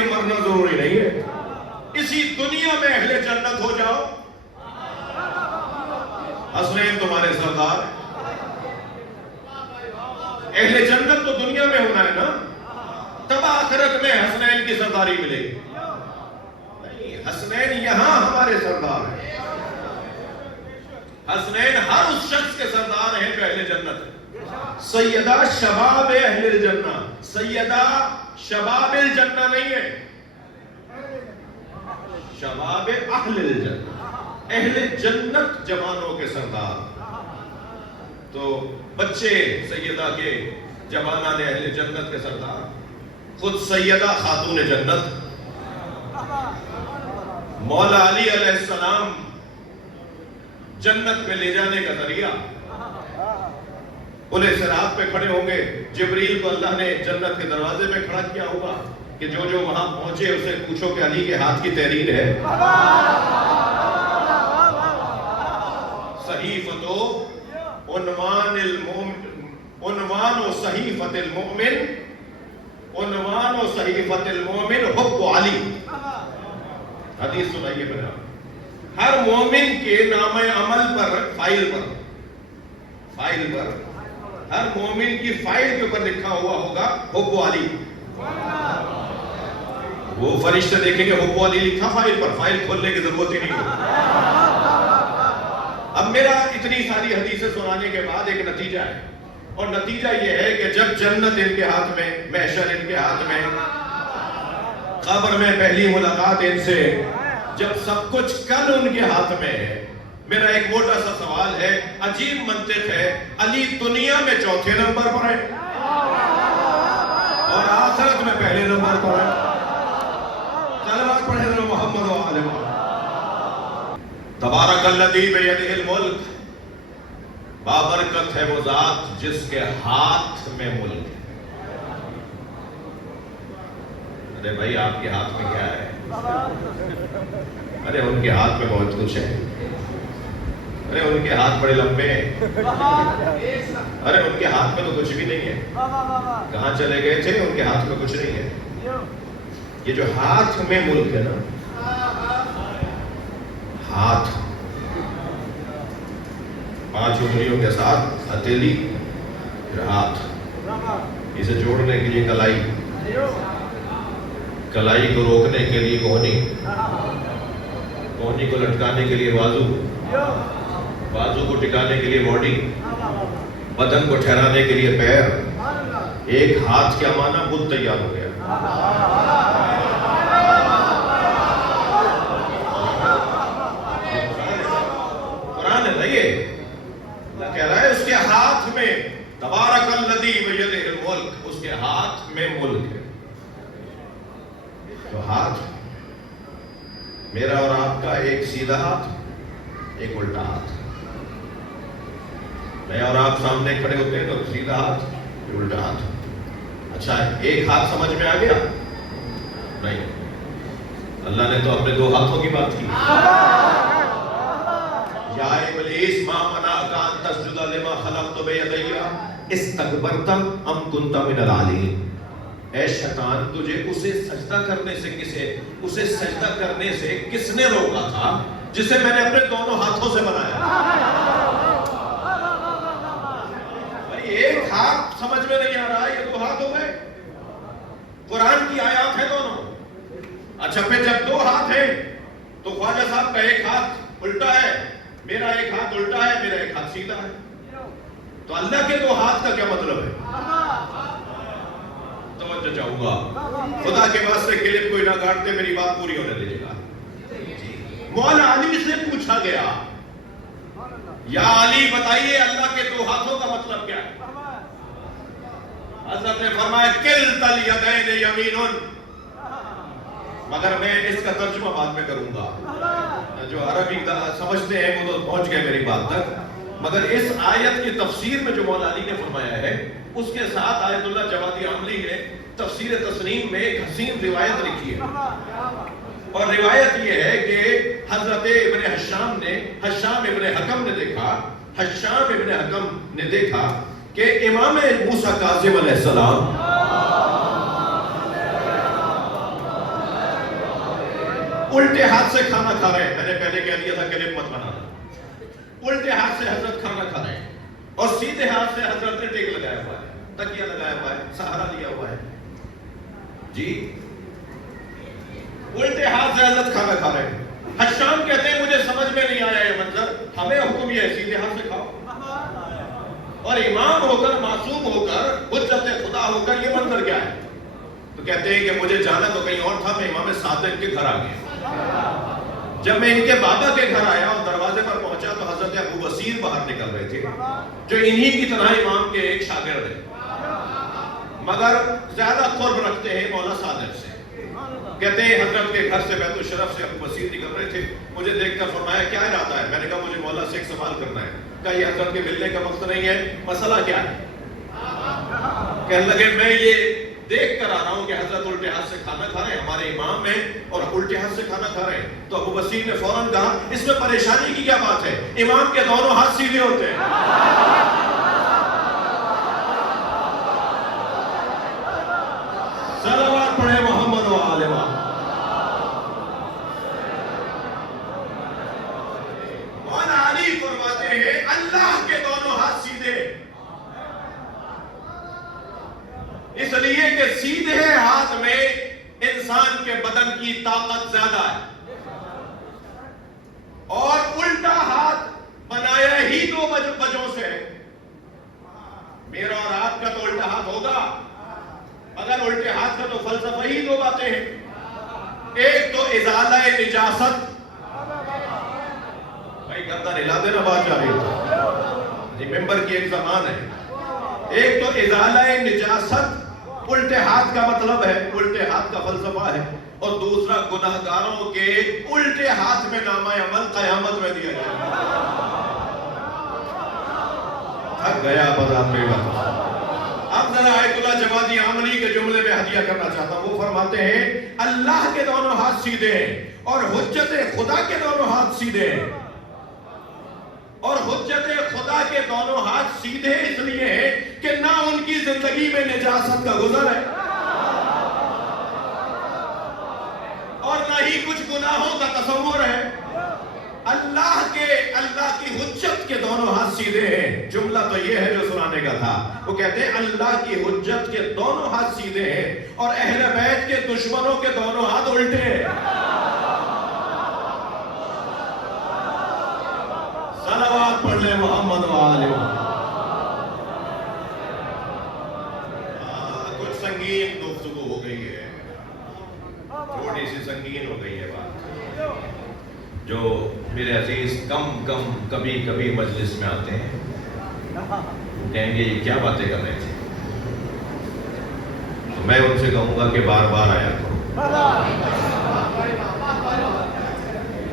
لیے مرنا ضروری نہیں ہے، اسی دنیا میں اہل جنت ہو جاؤ۔ حسنین تمہارے سردار، اہل جنت تو دنیا میں ہونا ہے نا، تب آخرت میں حسنین کی سرداری ملے گی۔ نہیں، حسنین یہاں ہمارے سردار ہیں۔ حسنین ہر اس شخص کے سردار ہیں جو اہل جنت ہے۔ سیدہ شباب اہل الجنہ، سیدہ شباب الجنہ نہیں ہے، شباب اہل الجنہ، اہل جنت جوانوں کے سردار۔ تو بچے سیدہ کے، جوانان اہل جنت کے سردار، خود سیدہ خاتون جنت مولا علی علیہ السلام جنت میں لے جانے کا ذریعہ۔ پورے صراط پہ کھڑے ہوں گے، جبریل کو اللہ نے جنت کے دروازے میں کھڑا کیا ہوگا کہ جو جو وہاں پہنچے اسے پوچھو کہ علی کے ہاتھ کی تحریر ہے۔ صحیفۃ عنوان و صحیفۃ المؤمن، عنوان و صحیفۃ المؤمن حب علی۔ حدیث سنائیے میرا، ہر مومن کے نام عمل پر، فائل پر ہر مومن کی فائل کے اوپر لکھا ہوا ہوگا حب علی۔ وہ فرشتے دیکھیں گے حب علی لکھا فائل پر، فائل کھولنے کی ضرورت ہی نہیں ہوگی۔ اب میرا اتنی ساری حدیثیں سنانے کے بعد ایک نتیجہ ہے، اور نتیجہ یہ ہے کہ جب جنت ان کے ہاتھ میں، محشر ان کے ہاتھ میں، قبر میں پہلی ملاقات ان سے، جب سب کچھ کل ان کے ہاتھ میں ہے، میرا ایک موٹا سا سوال ہے، عجیب منطق ہے، علی دنیا میں چوتھے نمبر پر ہے اور آخرت میں پہلے نمبر پر ہے۔ صلوات پڑھیں حضرت محمد و آل محمد۔ تبارک الذی بیدہ الملک، بابرکت ہے وہ ذات جس کے ہاتھ میں ملک ہے۔ ارے بھائی آپ کے ہاتھ میں کیا ہے؟ ارے ان کے ہاتھ میں بہت کچھ ہے، ارے ان کے ہاتھ بڑے لمبے ہیں، ارے ان کے ہاتھ میں تو کچھ بھی نہیں ہے، کہاں چلے گئے تھے؟ ان کے ہاتھ میں کچھ نہیں ہے۔ یہ جو ہاتھ میں ملک ہے نا، ہاتھ 5 انگلیوں کے ساتھ ہتھیلی، پھر ہاتھ، اسے جوڑنے کے لیے کلائی، کلائی کو روکنے کے لیے کوہنی، کوہنی کو لٹکانے کے لیے بازو، بازو کو ٹکانے کے لیے باڈی، بدن کو ٹھہرانے کے لیے پیر۔ ایک ہاتھ کیا مانا بدھ تیار ہو گیا۔ قرآن ہے نا یہ، اللہ کہہ رہا ہے اس کے ہاتھ میں، تبارک الذی بیدہ الملک، اس کے ہاتھ میں ملک ہے۔ تو ہاتھ میرا اور آپ کا، ایک سیدھا ہاتھ، ایک الٹا ہاتھ۔ میں اور آپ سامنے کھڑے ہوتے ہیں تو سیدھا ہاتھ، پھر الٹا ہاتھ۔ اچھا ایک ہاتھ سمجھ میں آ گیا؟ نہیں، اللہ نے تو اپنے 2 ہاتھوں کی بات کی۔ یا ابلیس ما منعک ان تسجد لما خلقت بیدی استکبرت ام کنت من العالین۔ اے شیطان، تجھے اسے سجدہ کرنے سے کس نے روکا تھا جسے میں نے اپنے 2 ہاتھوں سے بنایا؟ بھائی ایک ہاتھ سمجھ میں نہیں آ رہا، یہ 2 ہاتھ ہو گئے، قرآن کی آیات ہیں دونوں۔ اچھا پھر جب 2 ہاتھ ہیں تو خواجہ صاحب کا ایک ہاتھ الٹا ہے، میرا ایک ہاتھ الٹا ہے، میرا ایک ہاتھ سیدھا ہے، تو اللہ کے 2 ہاتھ کا کیا مطلب ہے؟ توجہ چاہوں گا، خدا کے واسطے کلپ کوئی نہ کاٹتے، میری بات پوری ہونے دیجیے گا۔ مولا علی سے پوچھا گیا، یا علی بتائیے اللہ کے 2 ہاتھوں کا مطلب کیا ہے؟ حضرت نے فرمایا کلتا الیدین یمین، مگر میں اس کا ترجمہ بعد میں کروں گا۔ جو عربی سمجھتے ہیں وہ تو پہنچ گئے میری بات تک، مگر اس آیت کی تفسیر میں جو مولا علی نے فرمایا ہے، اس کے ساتھ آیت اللہ جوادی عملی نے تفسیر تسنیم میں ایک حسین روایت لکھی ہے، اور روایت یہ ہے کہ حضرت ابن حشام ابن حکم نے دیکھا کہ امام موسیٰ کاظم علیہ السلام الٹے ہاتھ سے کھانا کھا رہے ہیں. میں نے پہلے کہہ دیا تھا کلپ مت بنانا. الٹے ہاتھ سے حضرت کھانا کھا رہے ہیں اور سیدھے ہاتھ سے حضرت نے ٹیک لگایا ہوا ہے, تکیہ لگایا ہوا ہے, سہارا لیا ہوا ہے. جی الٹے ہاتھ سے حضرت کھانا کھا رہے ہیں. حشام کہتے ہیں مجھے سمجھ میں نہیں آیا یہ منظر, ہمیں حکم یہ ہے سیدھے ہاتھ سے کھاؤ, اور امام ہو کر, معصوم ہو کر, حجت خدا ہو کر یہ منظر کیا ہے؟ تو کہتے ہیں کہ مجھے جانا تو کہیں اور تھا, میں امام صادق کے گھر آ گیا. جب میں ان کے بابا کے گھر آیا اور دروازے پر پہنچا تو حضرت ابو بصیر باہر نکل رہے تھے, جو انہی کی طرح امام کے ایک شاگرد ہیں, مگر زیادہ قرب رکھتے ہیں مولا صادق سے. کہتے ہیں حضرت کے گھر سے بیت الشرف سے ابو بصیر نکل رہے تھے, مجھے دیکھ کر فرمایا کیا ارادہ ہے؟ میں نے کہا مجھے مولا سے ایک سوال کرنا ہے. کہا یہ حضرت کے ملنے کا وقت نہیں ہے, مسئلہ کیا ہے؟ کہنے لگے میں یہ دیکھ کر آ رہا ہوں کہ حضرت الٹے ہاتھ سے کھانا کھا رہے ہیں, ہمارے امام ہیں اور الٹے ہاتھ سے کھانا کھا رہے ہیں. تو ابو بصیر نے فوراً کہا اس میں پریشانی کی کیا بات ہے, امام کے دونوں ہاتھ سیدھے ہوتے ہیں. صلوات پڑھے محمد و آل محمد. مولا علی فرماتے ہیں اللہ کے دونوں ہاتھ سیدھے, اس لیے کہ سیدھے ہاتھ میں انسان کے بدن کی طاقت زیادہ ہے, اور الٹا ہاتھ بنایا ہی دو وجہوں سے. میرا اور آپ کا تو الٹا ہاتھ ہوگا, اگر الٹے ہاتھ کا تو فلسفہ ہی دو باتیں ہیں. ایک تو ازالہ نجاست, بھائی گردن ہلا دینا بات جا رہی ہے, ممبر کی ایک زبان ہے. ایک تو ازالہ نجاست الٹے ہاتھ کا مطلب ہے, الٹے ہاتھ کا فلسفہ ہے, اور دوسرا گناہگاروں کے الٹے ہاتھ میں نامہ عمل قیامت میں دیا جائے. تھک گیا بتا میں بتا. اب ذرا آیت اللہ جوادی عاملی کے جملے میں ہدیہ کرنا چاہتا ہوں. وہ فرماتے ہیں اللہ کے دونوں ہاتھ سیدھے ہیں اور حجت خدا کے دونوں ہاتھ سیدھے ہیں. اور حجت خدا کے دونوں ہاتھ سیدھے اس لیے ہیں کہ نہ ان کی زندگی میں نجاست کا گزر ہے اور نہ ہی کچھ گناہوں کا تصور ہے. اللہ کی حجت کے دونوں ہاتھ سیدھے ہیں. جملہ تو یہ ہے جو سنانے کا تھا. وہ کہتے ہیں اللہ کی حجت کے دونوں ہاتھ سیدھے ہیں اور اہل بیت کے دشمنوں کے دونوں ہاتھ الٹے ہیں. صلوات پڑھ لیں محمد و آل محمد. کچھ سنگین گفتگو ہو گئی ہے, تھوڑی سی سنگین ہو گئی ہے بات. جو میرے عزیز کم کبھی کبھی مجلس میں آتے ہیں کہیں گے یہ کیا باتیں کر رہے تھے, تو میں ان سے کہوں گا کہ بار بار آیا کرو.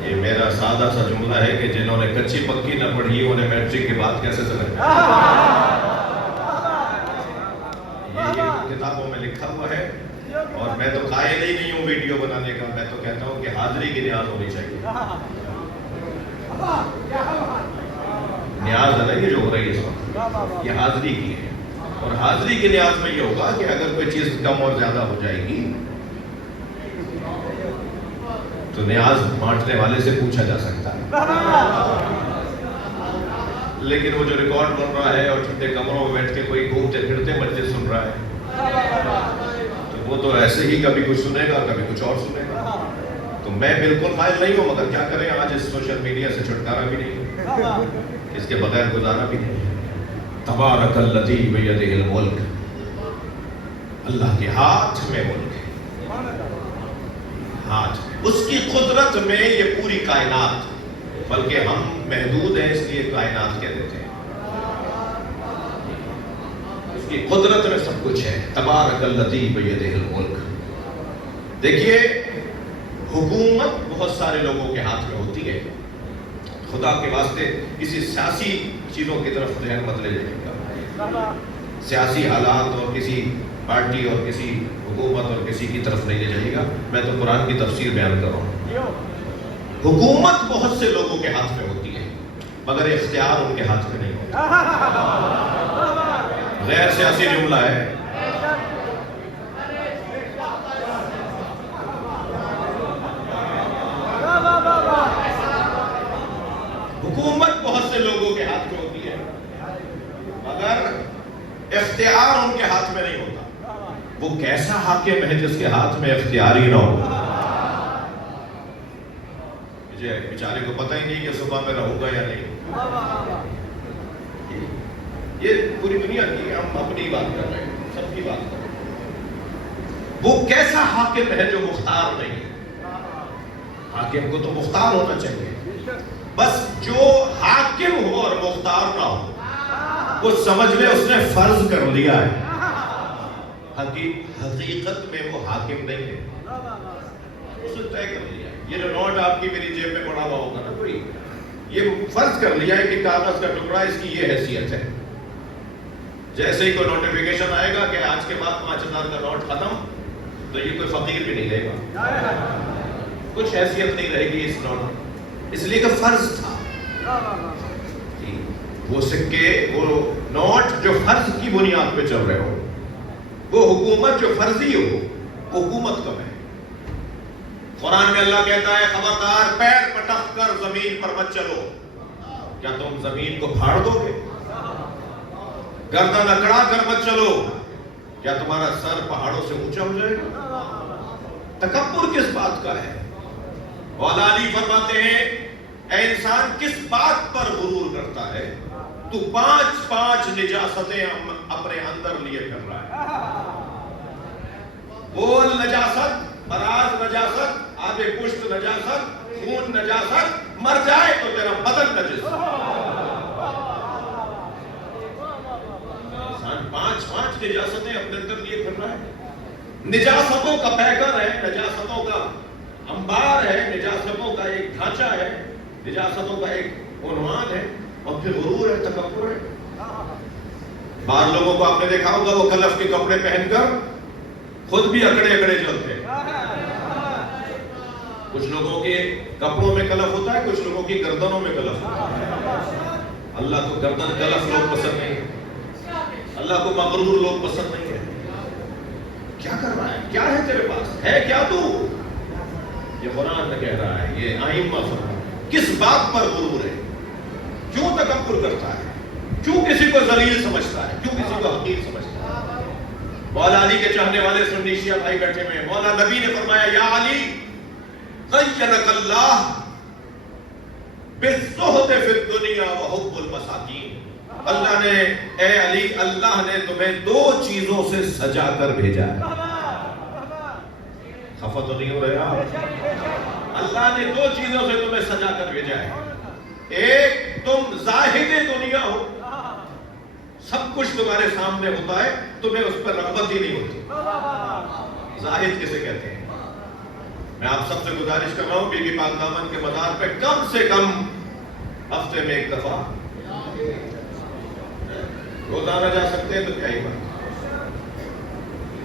یہ میرا سادہ سا جملہ ہے کہ جنہوں نے کچی پکی نہ پڑھی انہیں میٹرک کے بعد کیسے سمجھ میں یہ کتابوں میں لکھا ہوا ہے. اور میں تو قائل ہی نہیں ہوں ویڈیو بنانے کا. میں تو کہتا ہوں کہ حاضری کی نیاز ہونی چاہیے. نیاز ہے نا یہ جو ہو رہی ہے اس وقت, یہ حاضری کی ہے. اور حاضری کی نیاز میں یہ ہوگا کہ اگر کوئی چیز کم اور زیادہ ہو جائے گی تو نیاز بانٹنے والے سے پوچھا جا سکتا ہے. لیکن وہ جو ریکارڈ بن رہا ہے اور ٹھنڈے کمروں میں بیٹھ کے کوئی گھومتے پھرتے مجلس سن رہا ہے, وہ تو ایسے ہی کبھی کچھ سنے گا کبھی کچھ اور سنے گا. تو میں بالکل قائل نہیں ہوں, مگر کیا کریں, آج اس سوشل میڈیا سے چھٹکارا بھی نہیں, اس کے بغیر گزارا بھی نہیں. تبارک الذی بیدہ الملک, اللہ کے ہاتھ میں ملک ہے, ہاتھ اس کی قدرت میں یہ پوری کائنات, بلکہ ہم محدود ہیں اس لیے کائنات کہہ دیتے ہیں. کی قدرت میں سب کچھ ہے. تبارک الذی بیدہ الملک. دیکھیے حکومت بہت سارے لوگوں کے ہاتھ میں ہوتی ہے. خدا کے واسطے کسی سیاسی چیزوں کی طرف ذہن مت لے جائے گا. سیاسی حالات اور کسی پارٹی اور کسی حکومت اور کسی کی طرف نہیں لے جائے گا. میں تو قرآن کی تفسیر بیان کر رہا ہوں. حکومت بہت سے لوگوں کے ہاتھ میں ہوتی ہے مگر اختیار ان کے ہاتھ میں نہیں ہوتا. غیر سیاسی جملہ ہے. اختیار ان کے ہاتھ میں نہیں ہوتا. وہ کیسا حاکم ہے جس کے ہاتھ میں اختیار ہی نہ ہو؟ مجھے بیچارے کو پتہ ہی نہیں کہ صبح میں رہوں گا یا نہیں. یہ پوری دنیا کی، ہم اپنی بات کر رہے ہیں، سب کی بات کر رہے ہیں. وہ کیسا حاکم ہے جو مختار نہیں ہے؟ حاکم کو تو مختار ہونا چاہیے. بس جو حاکم ہو اور مختار نہ ہو، وہ سمجھ لے اس نے فرض کر لیا ہے. حقیقت میں وہ حاکم نہیں ہے، اس نے طے کر لیا ہے. یہ جو نوٹ آپ کی میری جیب میں پڑا ہوا ہوگا نا کوئی، یہ فرض کر لیا ہے کہ کاغذ کا ٹکڑا اس کی یہ حیثیت ہے. جیسے ہی کوئی نوٹیفیکیشن آئے گا کہ آج کے بعد 5,000 کا نوٹ ختم، تو یہ کوئی فقیر بھی نہیں لے گا. کچھ حیثیت نہیں رہے گی اس نوٹ میں، اس لیے کہ فرض تھا. وہ سکے، وہ نوٹ جو فرض کی بنیاد پہ چل رہے ہو، وہ حکومت جو فرضی ہو، وہ حکومت کم ہے. قرآن میں اللہ کہتا ہے خبردار پیر پٹک کر زمین پر مت چلو. کیا تم زمین کو پھاڑ دو گے؟ گردن اکڑا کر مت چلو. کیا تمہارا سر پہاڑوں سے اونچا ہو جائے گا؟ تکبر کس بات کا ہے؟ مولا علی فرماتے ہیں اے انسان کس بات پر غرور کرتا ہے؟ تو 5 نجاستیں اپنے اندر لیے کر رہا ہے. بول نجاست، براز نجاست، آدھے پشت نجاست، خون نجاست، مر جائے تو تیرا بدن نجس. انسان 5 نجاستیں اپنے اندر لیے کر رہا ہے. نجاستوں کا پیکر ہے، نجاستوں کا انبار ہے، نجاستوں کا ایک ڈھانچہ ہے، نجاستوں کا ایک عنوان ہے، اور پھر غرور ہے، تکبر ہے. بعض لوگوں کو آپ نے دیکھا ہوگا وہ کلف کے کپڑے پہن کر خود بھی اکڑے چلتے ہیں. کچھ لوگوں کے کپڑوں میں کلف ہوتا ہے، کچھ لوگوں کی گردنوں میں کلف ہوتا ہے. اللہ کو گردن کلف لوگ پسند نہیں ہے، اللہ کو مغرور لوگ پسند نہیں ہے. کیا کر رہا ہے؟ کیا ہے تیرے پاس؟ ہے کیا تو؟ یہ قرآن میں کہہ رہا ہے، یہ ائمہ فرماتے ہیں کس بات پر غرور ہے؟ کیوں تکبر کرتا ہے؟ کیوں کسی کو ذلیل سمجھتا ہے؟ کیوں کسی کو حقیر سمجھتا ہے؟ مولا علی کے چاہنے والے سنی شیعہ بھائی بیٹھے ہوئے ہیں. مولا نبی نے فرمایا یا علی زینک اللہ بالزہد فی الدنیا وحب المساکین. اللہ نے، اے علی، اللہ نے تمہیں 2 چیزوں سے سجا کر بھیجا ہے. خفا تو نہیں ہو رہے آپ؟ اللہ نے 2 چیزوں سے تمہیں سجا کر بھیجا ہے. ایک، تم زاہد دنیا ہو، سب کچھ تمہارے سامنے ہوتا ہے، تمہیں اس پر رغبت ہی نہیں ہوتی. زاہد کسے کہتے ہیں؟ میں آپ سب سے گزارش کر رہا ہوں بی بی پاک دامن کے مزار پہ کم سے کم ہفتے میں 1 دفعہ، روزانہ جا سکتے ہیں تو کیا ہی بات.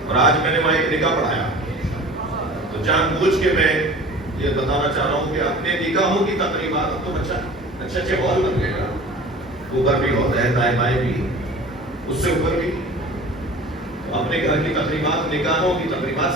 اور آج میں نے وہاں ایک نکاح پڑھایا، تو جان بوجھ کے میں یہ بتانا چاہ رہا ہوں کہ اپنے نکاحوں کی تقریبات تو اچھے ہال بن گئے گا. اوپر بھی ہوتا ہے، دائیں بائیں بھی، اس سے اوپر بھی. اپنے گھر کی تقریبات، نکاحوں کی تقریبات